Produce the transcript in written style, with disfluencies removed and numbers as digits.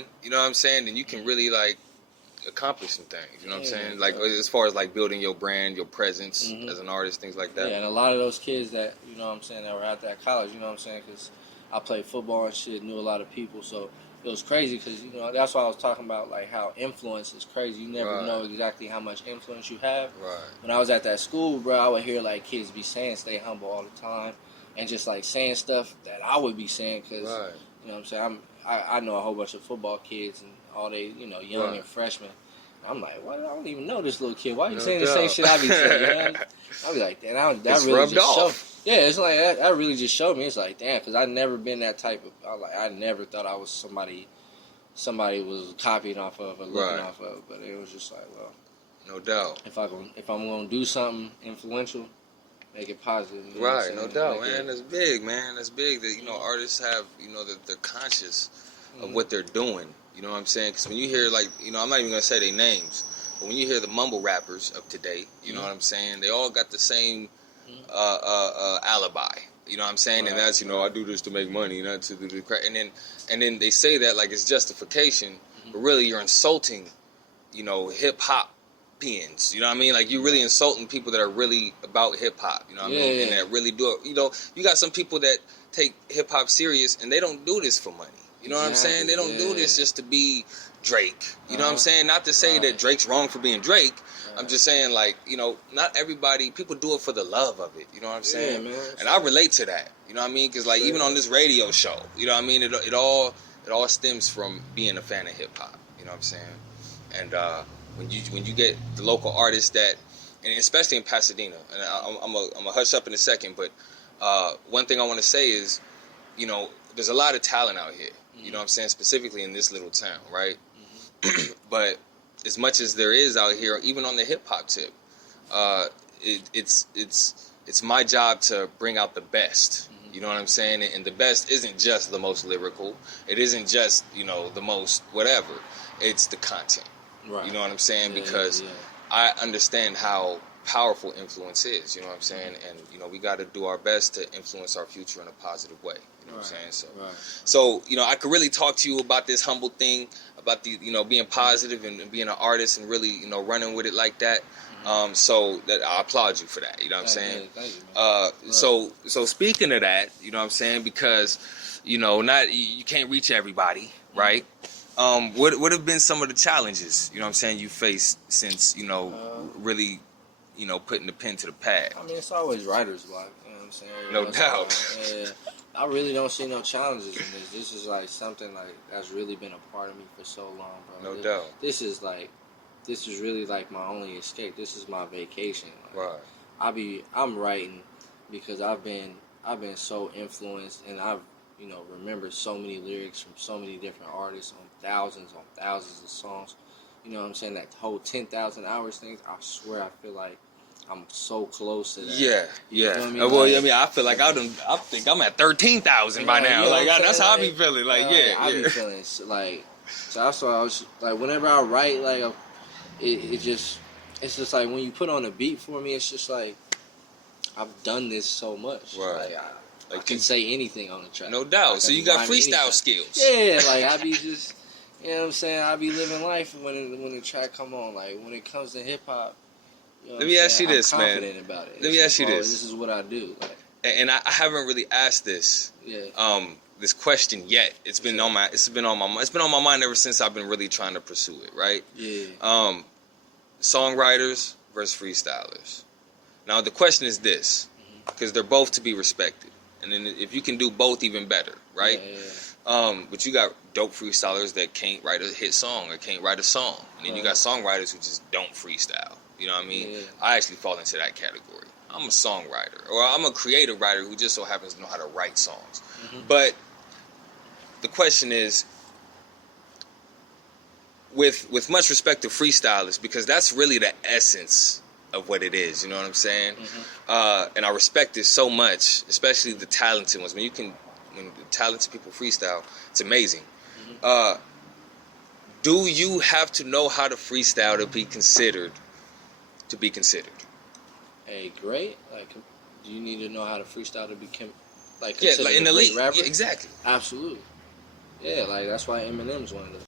done, you know what I'm saying, then you can really like accomplish some things, you know what I'm saying? Like as far as like building your brand, your presence as an artist, things like that. Yeah, and a lot of those kids that, you know what I'm saying, that were at that college, you know what I'm saying, because I played football and shit, knew a lot of people, so it was crazy because, you know, that's why I was talking about, like, how influence is crazy. You never know exactly how much influence you have. Right. When I was at that school, bro, I would hear, like, kids be saying stay humble all the time and just, like, saying stuff that I would be saying because, you know what I'm saying, I know a whole bunch of football kids and all they, you know, young and freshmen. I'm like, what? I don't even know this little kid. Why are you saying the same shit I be saying? You know? I'll be like, damn, that really just showed. Yeah, it's like that really just showed me. It's like, damn, because I never been that type of. I never thought I was somebody was copying off of or looking off of. But it was just like, well, no doubt. If I'm gonna do something influential, make it positive. You know right, no doubt, man. That's big, man. That's big. That, you know, artists have, you know, that they're conscious of what they're doing. You know what I'm saying? Because when you hear, like, you know, I'm not even going to say their names, but when you hear the mumble rappers of today, you know what I'm saying? They all got the same alibi. You know what I'm saying? And that's, you know, I do this to make money, not to do the crack. And then they say that like it's justification, but really you're insulting, you know, hip-hop peons. You know what I mean? Like, you're really insulting people that are really about hip-hop. You know what I mean? And that really do it. You know, you got some people that take hip-hop serious, and they don't do this for money. You know what I'm saying? They don't do this just to be Drake. You know what I'm saying? Not to say that Drake's wrong for being Drake. I'm just saying, like, you know, not everybody, people do it for the love of it. You know what I'm saying? Man, and I relate to that. You know what I mean? Because, like, even on this radio show, you know what I mean? It all stems from being a fan of hip-hop. You know what I'm saying? And when you get the local artists that, and especially in Pasadena, and I'm a hush up in a second, but one thing I want to say is, you know, there's a lot of talent out here. You know what I'm saying? Specifically in this little town, right? But as much as there is out here, even on the hip hop tip, it's my job to bring out the best. You know what I'm saying? And the best isn't just the most lyrical. It isn't just, you know, the most whatever. It's the content. Right. You know what I'm saying? Because I understand how powerful influence is. You know what I'm saying? And, you know, we got to do our best to influence our future in a positive way. You know what I'm saying? So, you know, I could really talk to you about this humble thing, about the, you know, being positive and being an artist and really, you know, running with it like that. So that I applaud you for that. You know what I'm saying? Thank you, man. So speaking of that, you know what I'm saying? Because, you know, you can't reach everybody, right? What have been some of the challenges, you know what I'm saying, you faced since, you know, really, you know, putting the pen to the pad? I mean, it's always writer's block, you know what I'm saying? No doubt. I really don't see no challenges in this. This is like something like that's really been a part of me for so long, bro. No doubt. This is really like my only escape. This is my vacation. Like, right. I'm writing because I've been so influenced, and I've, you know, remembered so many lyrics from so many different artists on thousands of songs. You know what I'm saying? That whole 10,000 hours thing, I swear I feel like I'm so close to that. Yeah. You know what I mean? Well, I mean, I feel like I think I'm at 13,000 by now. Like, that's how I be feeling. Like, I be feeling like, so that's why I was like, whenever I write, like, it's just like when you put on a beat for me, it's just like I've done this so much. Right. Like I can say anything on the track. No doubt. So you got freestyle skills. Yeah, like I be just, you know what I'm saying? I be living life when the track come on. Like when it comes to hip hop. You know Let me ask you this, man. I'm confident about it. Let me ask you this. This is what I do. Like, and I haven't really asked this. This question yet. It's been on my mind ever since I've been really trying to pursue it. Right. Yeah. Songwriters versus freestylers. Now the question is this, because they're both to be respected, and then if you can do both, even better. Right. Yeah. But you got dope freestylers that can't write a hit song or can't write a song, and then you got songwriters who just don't freestyle. You know what I mean? Yeah. I actually fall into that category. I'm a songwriter, or I'm a creative writer who just so happens to know how to write songs. But the question is, with much respect to freestylers, because that's really the essence of what it is. You know what I'm saying? And I respect it so much, especially the talented ones. When the talented people freestyle, it's amazing. Do you have to know how to freestyle to be considered? Hey, great. Like, do you need to know how to freestyle to become like in the league? Rapper? Yeah, exactly. Absolutely. Yeah, like that's why Eminem's one of the